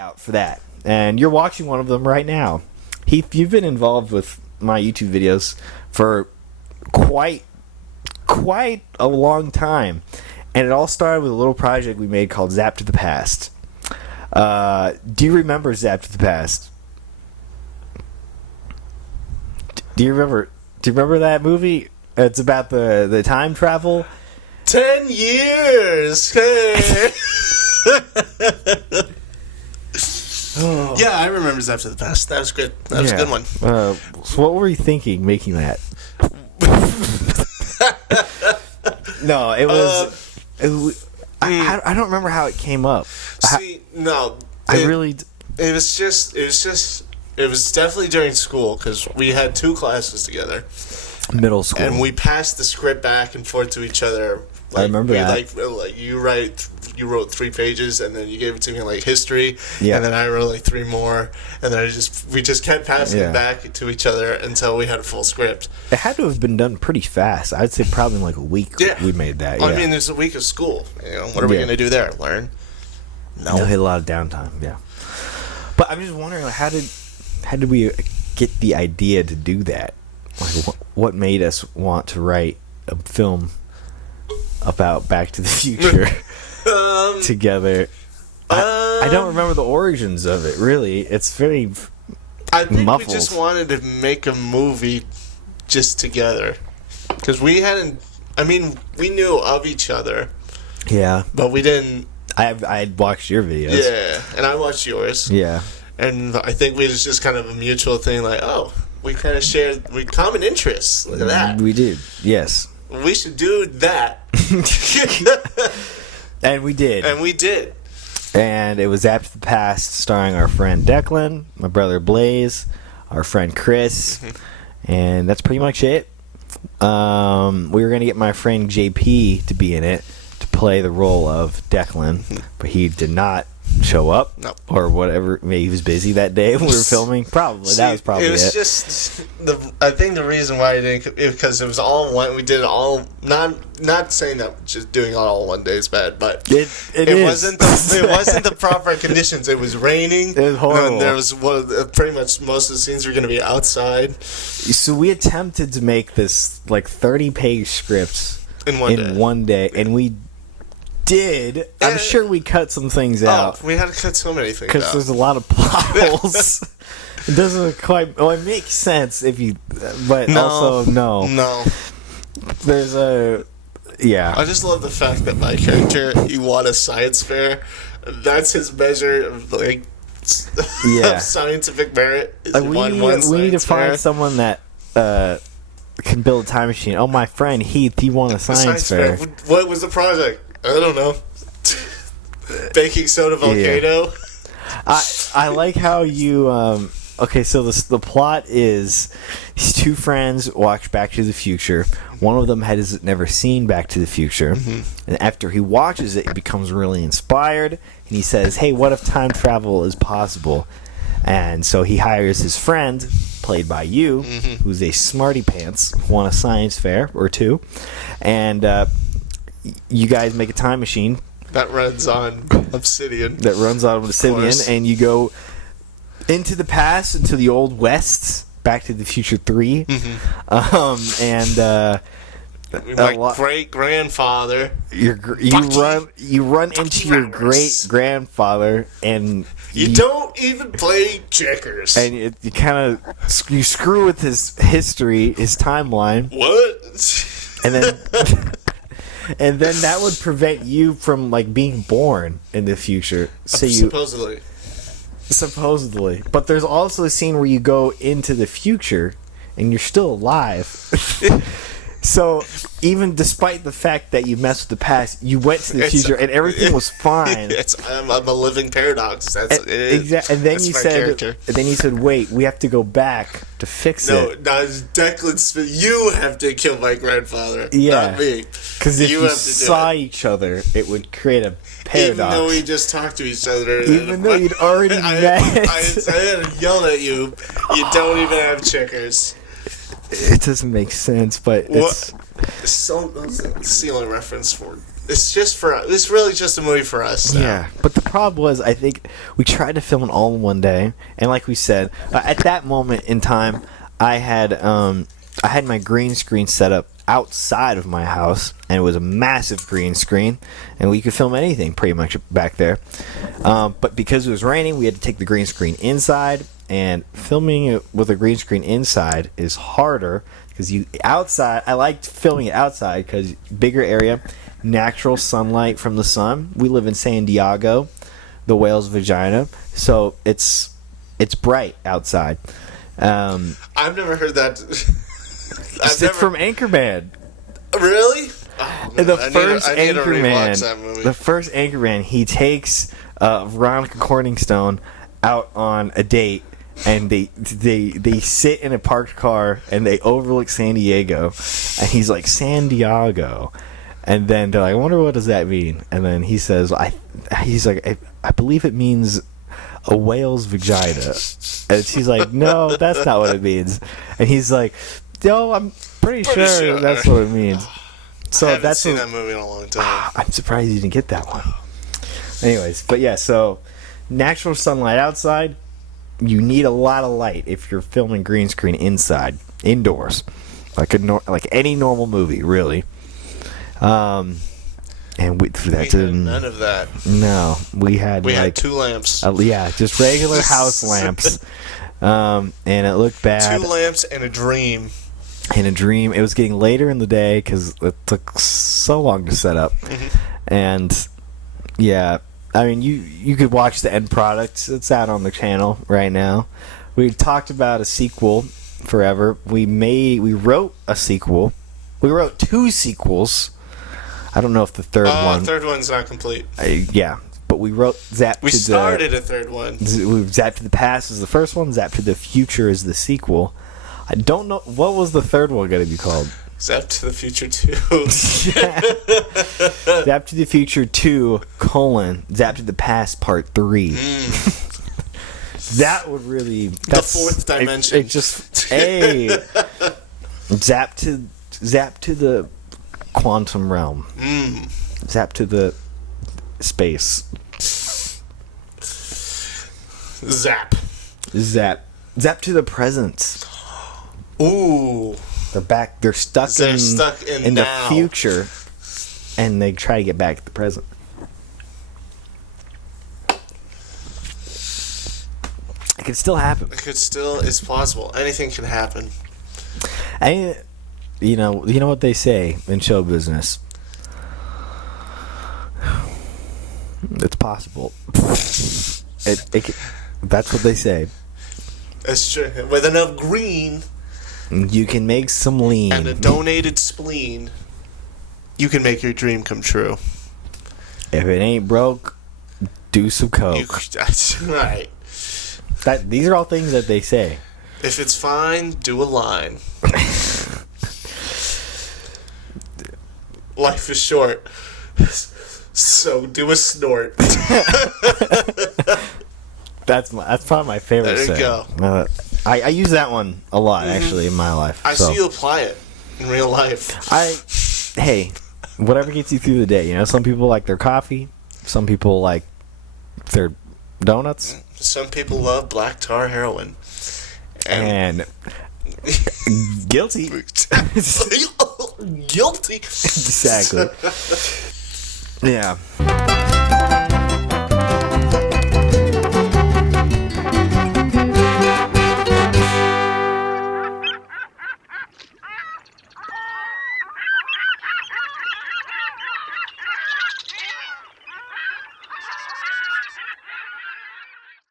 out for that. And you're watching one of them right now. Heath, you've been involved with my YouTube videos for quite a long time. And it all started with a little project we made called Zap to the Past. Do you remember Zap to the Past? Do you remember that movie? It's about the time travel. 10 years! Hey! Yeah, I remember Zap to the Past. That was good. That was a good one. So what were you thinking making that? No, it was... I don't remember how it came up. See, no. It was definitely during school, because we had 2 classes together. Middle school. And we passed the script back and forth to each other. I remember that. Like you wrote 3 pages, and then you gave it to me like history, yeah. And then I wrote like 3 more, and then we just kept passing it back to each other until we had a full script. It had to have been done pretty fast. I'd say probably in like a week. Yeah. We made that. I mean, there's a week of school. What are we going to do there? Learn? No. We had a lot of downtime. Yeah. But I'm just wondering, like, how did we get the idea to do that? Like, what made us want to write a film about Back to the Future together? I don't remember the origins of it, really. It's very I think muffled. We just wanted to make a movie just together. Because we hadn't... I mean, we knew of each other. Yeah. But we didn't... I'd watched your videos. Yeah, and I watched yours. Yeah. And I think we was just kind of a mutual thing, like, oh, we kind of shared common interests. Look at that. We did, yes. We should do that. And we did. And it was Zap to the Past, starring our friend Declan, my brother Blaze, our friend Chris, and that's pretty much it. We were going to get my friend JP to be in it, to play the role of Declan, but he did not show up. No. Or whatever. Maybe he was busy that day when we were filming. Probably. See, that was probably it. It was just... I think the reason why I didn't... Because it was all one... We did it all... Not saying that just doing it all one day is bad, but... It wasn't the proper conditions. It was raining. It was horrible. And there was... pretty much most of the scenes were going to be outside. So we attempted to make this, like, 30-page script In one day. And we did. I'm sure we cut some things out. We had to cut so many things out. Because there's a lot of plot holes. It doesn't quite... Well, it makes sense if you... But also, no. No. There's a... Yeah. I just love the fact that my character, he won a science fair. That's his measure of, like... of scientific merit. We need to find someone that can build a time machine. Oh, my friend Heath, he won a science fair. What was the project? I don't know. Baking soda volcano. Yeah. I like how you. Okay, so the plot is these 2 friends watch Back to the Future. One of them has never seen Back to the Future, and after he watches it, he becomes really inspired, and he says, "Hey, what if time travel is possible?" And so he hires his friend, played by you, who's a smarty pants, won a science fair or 2, and you guys make a time machine that runs on Obsidian. And you go into the past, into the Old West, Back to the Future 3. My great grandfather. You run into your great grandfather, and you don't even play checkers. And you kind of you screw with his history, his timeline. What? And then. And then that would prevent you from, like, being born in the future. So Supposedly. But there's also a scene where you go into the future and you're still alive. So even despite the fact that you messed with the past, you went to the future and everything was fine. I'm a living paradox. Exactly. And then you said, "Wait, we have to go back to fix it." No, Declan, you have to kill my grandfather, not me. Because if you saw each other, it would create a paradox. Even though we just talked to each other. Even though you'd already met. I yelled at you. You don't even have checkers. It doesn't make sense, but it's... It's the only reference for It's just for us. It's really just a movie for us now. Yeah, but the problem was, I think we tried to film it all in one day, and like we said, at that moment in time, I had my green screen set up outside of my house, and it was a massive green screen, and we could film anything pretty much back there. But because it was raining, we had to take the green screen inside, and filming it with a green screen inside is harder because outside. I liked filming it outside because bigger area, natural sunlight from the sun. We live in San Diego, the whale's vagina, so it's bright outside. I've never heard that. It's from Anchorman. Really? Oh, the first Anchorman, he takes Veronica Corningstone out on a date, and they sit in a parked car and they overlook San Diego, and he's like, San Diego, and then they're like, I wonder what does that mean, and then he says, I believe it means a whale's vagina, and she's like, no, that's not what it means, and he's like, no, I'm pretty sure that's what it means. So I haven't seen that movie in a long time. I'm surprised you didn't get that one. Anyways, but yeah, so natural sunlight outside, you need a lot of light if you're filming green screen indoors, like any normal movie, really. And we had none of that. No, we had 2 lamps. Just regular house lamps. And it looked bad. 2 lamps and a dream. It was getting later in the day because it took so long to set up. Mm-hmm. And yeah, I mean, you could watch the end product. It's out on the channel right now. We talked about a sequel forever. We wrote a sequel. We wrote 2 sequels. I don't know if the third one. The third one's not complete. Yeah, but we wrote We started a third one. Zap to the Past is the first one. Zap to the Future is the sequel. I don't know what was the third one going to be called. Zap to the Future 2. Zap to the Future 2, Zap to the Past Part 3. That would really... The fourth dimension. Zap to the quantum realm. Zap to the space. Zap to the present. Ooh. They're stuck in the future, and they try to get back to the present. It could still happen. It's possible. Anything can happen. And you know what they say in show business. It's possible. That's what they say. That's true. With enough green, you can make some lean. And a donated spleen, you can make your dream come true. If it ain't broke, do some coke. That's right. These are all things that they say. If it's fine, do a line. Life is short, so do a snort. That's probably my favorite. There you go. I use that one a lot, actually, in my life. I see you apply it in real life. Hey, whatever gets you through the day. You know, some people like their coffee. Some people like their donuts. Some people love black tar heroin. And guilty. Guilty. Exactly. Yeah.